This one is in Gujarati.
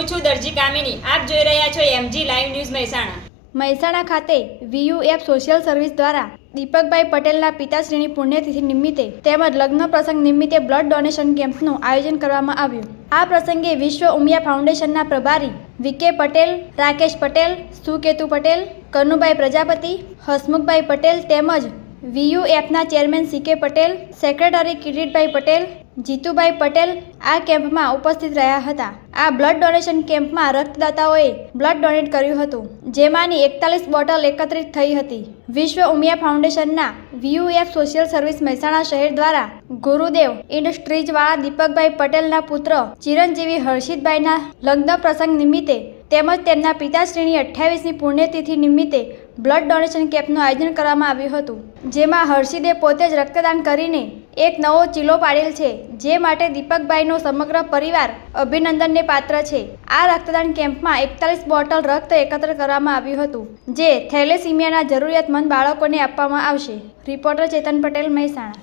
હું છું દરજી કામિની, આપ જોઈ રહ્યા છો MG live news Mehsana. Mehsana ખાતે વીયુ એપ સોશિયલ સર્વિસ દ્વારા દીપકભાઈ પટેલના પિતાશ્રીની પુણ્યતિથિ નિમિત્તે તેમજ લગ્ન પ્રસંગ નિમિત્તે બ્લડ ડોનેશન કેમ્પનું આયોજન કરવામાં આવ્યું. આ પ્રસંગે વિશ્વ ઉમિયા ફાઉન્ડેશનના પ્રભારી વિકે પટેલ, રાકેશ પટેલ, સુકેતુ પટેલ, કનુભાઈ પ્રજાપતિ, હસમુખભાઈ પટેલ તેમજ વીયુએફના chairman C K Patel, secretary Kiritbhai Patel, Jitubhai Patel આ કેમ્પમાં ઉપસ્થિત રહ્યા હતા. આ બ્લડ ડોનેશન કેમ્પમાં રક્તદાતાઓએ બ્લડ ડોનેટ કર્યું હતું, જેમાંની એકતાલીસ બોટલ એકત્રિત થઈ હતી. વિશ્વ ઉમિયા ફાઉન્ડેશનના વીયુએફ સોશિયલ સર્વિસ મહેસાણા શહેર દ્વારા ગુરુદેવ ઇન્ડસ્ટ્રીઝવાળા દીપકભાઈ પટેલના પુત્ર ચિરંજીવી હર્ષિતભાઈના લગ્ન પ્રસંગ નિમિત્તે તેમજ તેમના પિતાશ્રીની અઠ્યાવીસની પુણ્યતિથિ નિમિત્તે બ્લડ ડોનેશન કેમ્પનું આયોજન કરવામાં આવ્યું હતું, જેમાં હર્ષિદે પોતે જ રક્તદાન કરીને એક નવો ચીલો પાડેલ છે, જે માટે દીપકભાઈનો સમગ્ર પરિવાર અભિનંદનને પાત્ર છે. આ રક્તદાન કેમ્પમાં એકતાલીસ બોટલ રક્ત એકત્ર કરવામાં આવ્યું હતું, જે થેલેસીમિયાના જરૂરિયાતમંદ બાળકોને આપવામાં આવશે. રિપોર્ટર ચેતન પટેલ મહેસાણા.